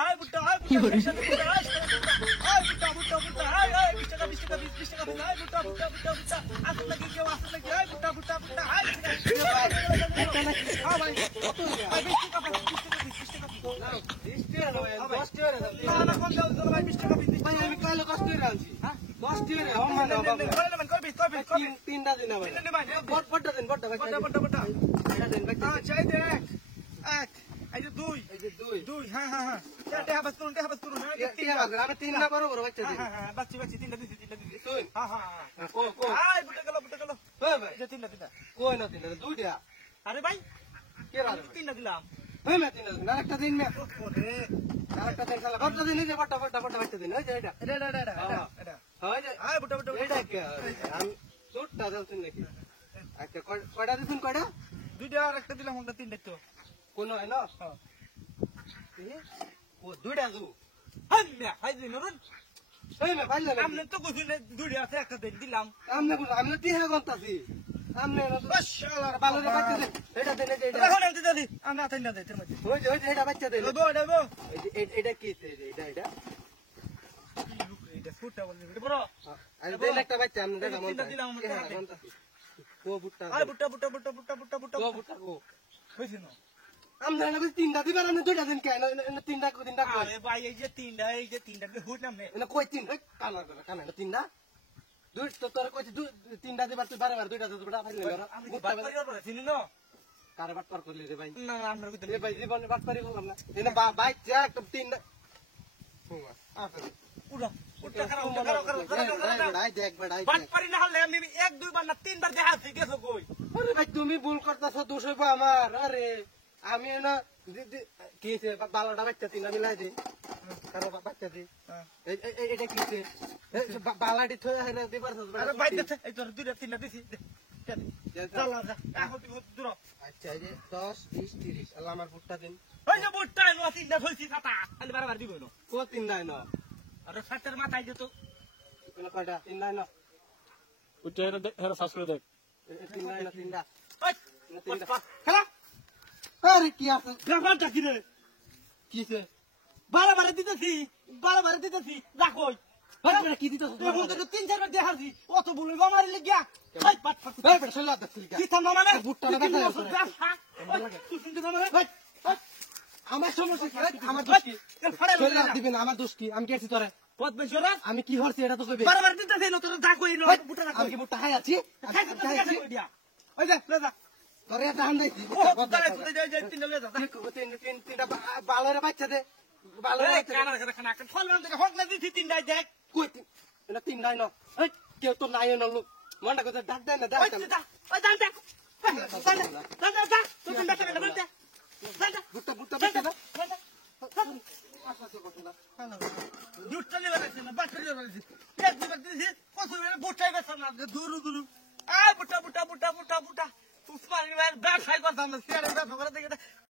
high বুট্টা হাই বুট্টা হাই বুট্টা বুট্টা বুট্টা হাই হাই 20 টাকা 20 টাকা 20 টাকা হাই বুট্টা বুট্টা বুটটা বুট্টা আসল লাগি কেউ আসল লাগি হাই বুট্টা বুট্টা বুট্টা হাই হ্যাঁ ভাই কত ভাই 20 টাকা 20 টাকা 20 টাকা 10 টাকা ভাই না কোন দাও ভাই 20 টাকা 20 ভাই আমি কইলো 10 টাকা আনছি হ্যাঁ 10 টাকা হম মানে বাবা কই তিনটা দিন ভাই বড়টা দিন বড়টা ভাই বড়টা এটা দিন ভাই আচ্ছা এই দেখ এক এই যে দুই হ্যাঁ হ্যাঁ হ্যাঁ টেহা বাস করুন আমি তিন না বড় বড় বাচ্চা দিই হ্যাঁ বাচ্চা তিনটা দিছি তুই হ্যাঁ হ্যাঁ কো আই বুটা গেল ওই ভাই যে তিনটা কই না তিনটা দুইটা আরে ভাই কে রাখে তিনটা দিলাম ওই মে তিনটা দিন আরেকটা দিন মে ওরে আরেকটা দিন খালা বড়টা দিন যে বড়টা বাচ্চা দিন ওই যে এটা হয় যে আই বুটা এটা কে আমি দুটটা দিন নাকি আচ্ছা কয়টা দিন কয়টা দুইটা আরেকটা দিলাম আমরা তিনটা তো কোন হয় না হ্যাঁ ও দুইটা দু হাম্মা হাই দিন নরন এই মে ভাই লাগে আমনে তো কইলে দুইটা আছে একটা দিলাম আমনে তিহা গন্তাছি আমনে মাশাআল্লাহ ভালো রে বাচ্চা দে এটা দে এটা এখন আনতে দাদি আমরা আতেন দে তোর মধ্যে ওই যে এটা বাচ্চা দে দেবো এটা কি এটা ফুটা বল এটা বড় আরে দেন একটা বাচ্চা আমনে দেখা মন দিলাম আমরা ও বুট্টা আরে বুট্টা ও বুট্টা ও কইছ না আমরা না তিনটা দিবার না দুইটা দিন কেন তিনটা আরে ভাই এই যে তিনটা হুট নামনে না কই তিন কানা তিনটা দুই তো তোর কই তিনটা দিবার তুই বারবার দুইটা দুইটা ফাইলে আমি বাট পারি চিনি না কারে বাট পার করলি রে ভাই না আমরা কই এ ভাই জীবনে বাট পারি করলাম না এনে ভাই যা একটা তিনটা উড়া উড়টা বাট পারি না হলে আমি এক দুইবার না তিনবার দেখা শিখেছো কই আরে ভাই তুমি ভুল করতেছো দোষ হইবো আমার আরে আমি না কি বালোটা বাচ্চা তিনটা মিলাই দিই কারো বাচ্চা দিই এটা কি বালাটি দিবার এই তোর দুইটা তিনটা দিছি আচ্ছা এই যে 10 20 30 আল্লাহ আমার ভুট্টা দিন ওই যে ভুট্টা তিনটা ধরছি ছাতা খালি বারবার দিব না কো তিনটা না আরে ফাটার মাথায় দিত কয়টা তিনটা না ভুট্টা হেরা শাস্ত্র দেখ তিনটা ওই তিনটা খেলা আরে কি আছে ব্যাপারটা কি রে কিছে বারবার দিতেছি রাখোই বারবার কি দিতেছ তুই তো তিন চার বার দেখাছি অত বলই মারি লাগিয়া ভাই পাট পাট ভাই বেশলা দেখছিস কি থামা মানে বুটটা না তুই শুনতে না মানে আমার সমস্যা কি আমার দোষ কি ফেলা দিবেন আমার দোষ কি আমি কি আছি তোরে পথ বেশরা আমি কি হরছি এটা তো কইবে বারবার দিতেছি না তোর ডাকই না বুটটা না আমি কি বুটটা হাই আছি ওই যা যা তোরে দান দেইছি তিনটা বালরে বাচ্চা দে বালরে খানা ফল মান থেকে হক না দিছি তিনটাই দেখ কই এটা তিনটাই না এই কেউ তো নাই না লোক মনটা কথা ডাক দেয় না ডাক ওই দান দে দান তুই তিনটা করে দান দে বুটটা বাচ্চা দে দুটটা নিয়ে আসছে না বাচ্চা নিয়ে আসছে এক দুবার দিছি কত বুটটাই বেছ না দুরু আ বুটা উসমান ভাই ব্যবসা করতাম না শেয়ারের ব্যবসা করে দেখে